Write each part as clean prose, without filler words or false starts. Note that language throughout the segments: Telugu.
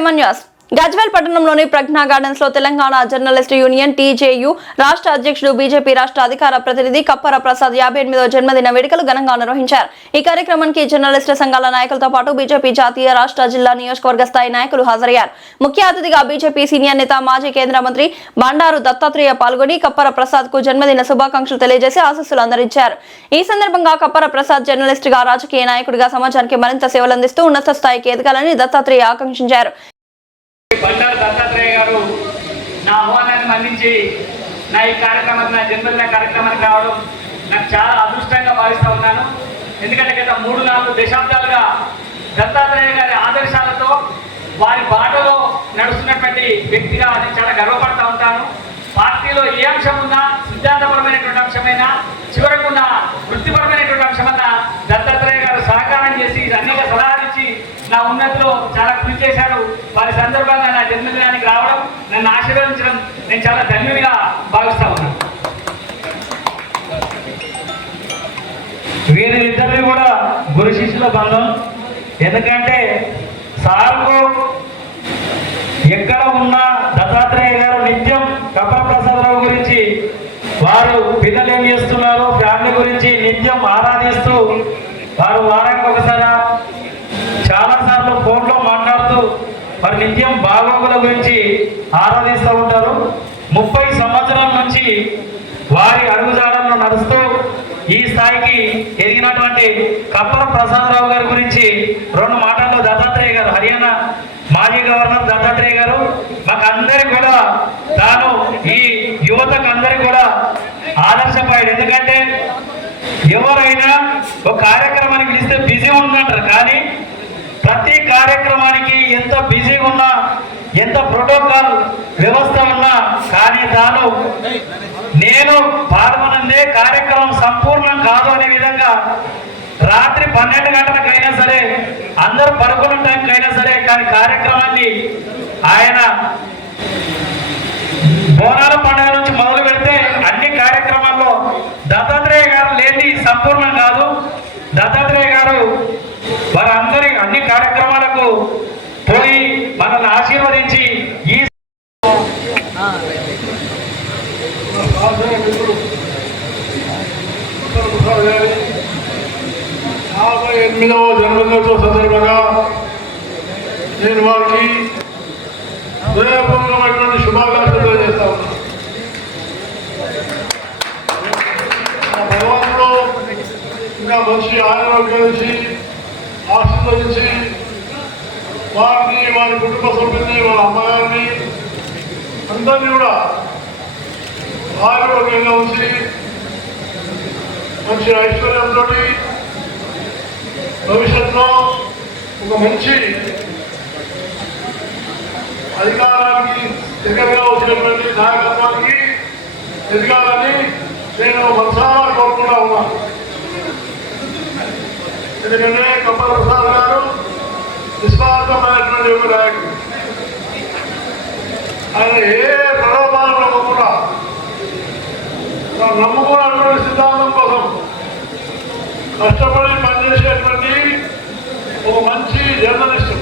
ఎంఎన్యూస్ గజ్వేల్ పట్టణంలోని ప్రజ్ఞా గార్డెన్స్ లో తెలంగాణ జర్నలిస్ట్ యూనియన్ టీజేయు రాష్ట్ర అధ్యక్షుడు బీజేపీ రాష్ట్ర అధికార ప్రతినిధి కప్పర ప్రసాద్ 58వ జన్మదిన వేడుకలు ఘనంగా నిర్వహించారు। ఈ కార్యక్రమానికి జర్నలిస్ట్ సంఘాల నాయకులతో పాటు బీజేపీ జాతీయ రాష్ట్ర జిల్లా నియోజకవర్గ స్థాయి నాయకులు హాజరయ్యారు। ముఖ్య అతిథిగా బీజేపీ సీనియర్ నేత మాజీ కేంద్ర మంత్రి బండారు దత్తాత్రేయ పాల్గొని కప్పర ప్రసాద్ కు జన్మదిన శుభాకాంక్షలు తెలియజేసి ఆశీస్సులు అందరించారు। ఈ సందర్భంగా కప్పర ప్రసాద్ జర్నలిస్ట్ గా రాజకీయ నాయకుడిగా సమాజానికి మరింత సేవలందిస్తూ ఉన్నత స్థాయికి ఎదగాలని దత్తాత్రేయ ఆకాంక్షించారు। బండారు దత్తాత్రేయ గారు నా ఆహ్వానాన్ని మన్నించి నా ఈ కార్యక్రమానికి నా జన్మదిన కార్యక్రమానికి రావడం నాకు చాలా అదృష్టంగా భావిస్తూ ఉన్నాను। ఎందుకంటే గత 3-4 దశాబ్దాలుగా దత్తాత్రేయ గారి ఆదర్శాలతో వారి బాటలో నడుస్తున్నటువంటి వ్యక్తిగా నేను చాలా గర్వపడుతూ ఉంటాను। పార్టీలో ఏ అంశం ఉన్నా, సిద్ధాంతపరమైనటువంటి అంశమైనా, చివరకున్న వృత్తిపరమైనటువంటి అంశమన్నా దత్తాత్రేయ గారు సహకారం చేసి అనేక సలహాలు ఇచ్చి నా ఉన్నతిలో చాలా కృషి చేశారు। వారి సందర్భంగా నా జన్మదినానికి రావడం, నన్ను ఆశీర్వదించడం నేను చాలా ధన్యుడిగా భావిస్తా ఉన్నాను। వీరిద్దరిది కూడా గురు శిష్యుల బంధం। ఎందుకంటే సార్కు ఎక్కడ ఉన్నా దత్తాత్రేయ గారు నిత్యం కప్పర ప్రసాదరావు గురించి, వారు పిల్లలు ఏం చేస్తున్నారు, ఫ్యామిలీ గురించి నిత్యం ఆరాధిస్తూ వారు వారానికి ఒకసారి చాలాసార్లు ఫోన్లో మాట్లాడుతూ వారు నిత్యం బాగోగుల గురించి ఆరాధిస్తూ ఉంటారు। 30 సంవత్సరాల నుంచి వారి అడుగుజాడల్లో నడుస్తూ ఈ స్థాయికి ఎదిగినటువంటి కప్పర ప్రసాదరావు గారి గురించి 2 మాటల్లో దత్తాత్రేయ గారు, హర్యానా మాజీ గవర్నర్ దత్తాత్రేయ గారు మాకందరికి కూడా, తాను ఈ యువతకు అందరికి కూడా ఆదర్శపాయుడు। ఎందుకంటే ఎవరైనా ఒక కార్యక్రమానికి పిలిస్తే బిజీ ఉందంటారు, కానీ ప్రతి కార్యక్రమానికి ఎంత బిజీగా ఉన్నా, ఎంత ప్రోటోకాల్ వ్యవస్థ ఉన్నా కానీ తాను నేను పాల్గొనందే కార్యక్రమం సంపూర్ణం కాదు అనే విధంగా రాత్రి 12 గంటలకైనా సరే, అందరూ పడుకున్న టైంకైనా సరే, కానీ కార్యక్రమాన్ని ఆయన బోనాల పండుగ నుంచి మొదలు పెడితే అన్ని కార్యక్రమాల్లో దత్తాత్రేయ గారు లేని సంపూర్ణం కాదు। దత్తాత్రేయ గారు వారందరి అన్ని కార్యక్రమాలకు పోయి మనల్ని ఆశీర్వదించి ఈ 58వ జన్మదినోత్సవ సందర్భంగా నేను వారికి హృదయపూర్వకమైనటువంటి శుభాకాంక్షలు తెలియజేస్తా ఉన్నాను। భగవంతుడు ఇంకా మంచి ఆరోగ్యం ఇచ్చి ఆశీర్వదించి వారిని, వారి కుటుంబ సభ్యుల్ని, వాళ్ళ అమ్మగారిని అందరినీ కూడా ఆరోగ్యంగా ఉంచి మంచి ఐశ్వర్యంతో భవిష్యత్తులో ఒక మంచి అధికారానికి దగ్గరగా వచ్చినటువంటి నాయకత్వానికి ఎదగాలని నేను మనసారా కోరుకుంటా ఉన్నాను। ఎందుకంటే కప్పర ప్రసాద్ గారు నిస్వార్థమైనటువంటి ఒక నాయకుడు। ఆయన ఏ ప్రలోభాలను నమ్మకుండా నమ్ముకున్నటువంటి సిద్ధాంతం కోసం కష్టపడి పనిచేసేటువంటి ఒక మంచి జర్నలిస్ట్,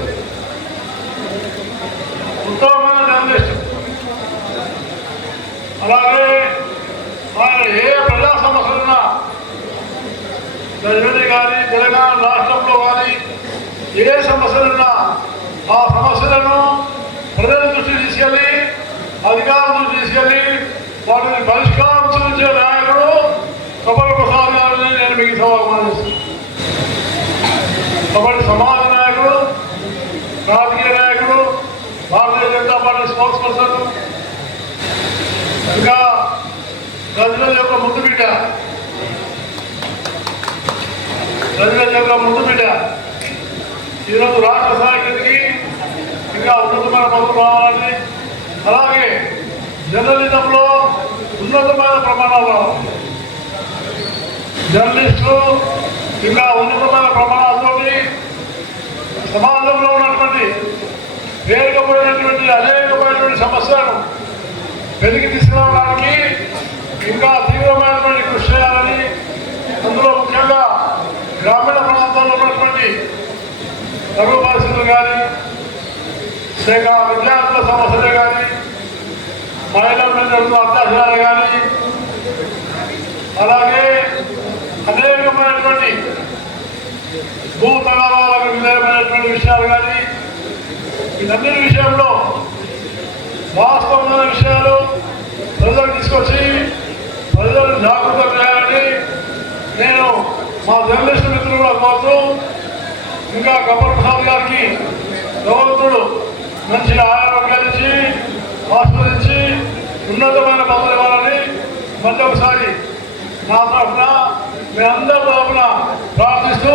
ఉత్తమమైన జర్నలిస్ట్। అలాగే ఆయన ఏ ప్రజా సమస్యలున్నా గజ్వేల్ కానీ తెలంగాణ రాష్ట్రంలో కానీ ఏ సమస్యలున్నా ఆ సమస్యలను ప్రజల దృష్టికి తీసుకెళ్ళి, అధికారుల దృష్టికి తీసుకెళ్ళి వాటిని పరిష్కారం చూపించే నాయకుడు కప్పర ప్రసాద్ గారిని నేను మీకు సమాధానం చేస్తాను। కాబట్టి సమాజ నాయకుడు, రాజకీయ నాయకుడు, Bharatiya Janata party spokes person, ఇంకా గజ్వేల్ యొక్క ముందు బిడ్డ, గజ్వేల్ యొక్క ముందు బిడ్డ ఈరోజు రాష్ట్ర స్థాయికి ఇంకా ఉన్నతమైన పదవులు రావాలని, అలాగే జర్నలిజంలో ఉన్నతమైన ప్రమాణాలు రావాలి। జర్నలిస్టులు ఇంకా ఉన్నతమైన ప్రమాణాలతో సమాజంలో ఉన్నటువంటి అనేకమైనటువంటి సమస్యలను వెలికి తీసుకురావడానికి ఇంకా తీవ్రమైనటువంటి కృషి చేయాలని, అందులో ముఖ్యంగా గ్రామీణ ప్రాంతాల్లో ఉన్నటువంటి రఘు భాషలు కానీ లేక విద్యార్థుల సమస్యలే కానీ, మహిళల మీద జరుగుతున్న అత్యాచారాలు కానీ, అలాగే అనేకమైనటువంటి భూ తగాదాలకు విధేయమైనటువంటి విషయాలు కానీ, వీటన్నిటి విషయంలో వాస్తవమైన విషయాలు ప్రజలకు తీసుకొచ్చి ప్రజలను జాగృతం చేయాలని నేను మా జర్నలిస్టు మిత్రులు కూడా కోరుతూ, ఇంకా గబ్బర్ ప్రసాద్ గారికి భగవంతుడు మంచి ఆరోగ్యాలు ఇచ్చి ఆస్వాదించి ఉన్నతమైన పదవులు ఇవ్వాలని మళ్ళీ ఒకసారి నా తరఫున మీ అందరి తరఫున ప్రార్థిస్తూ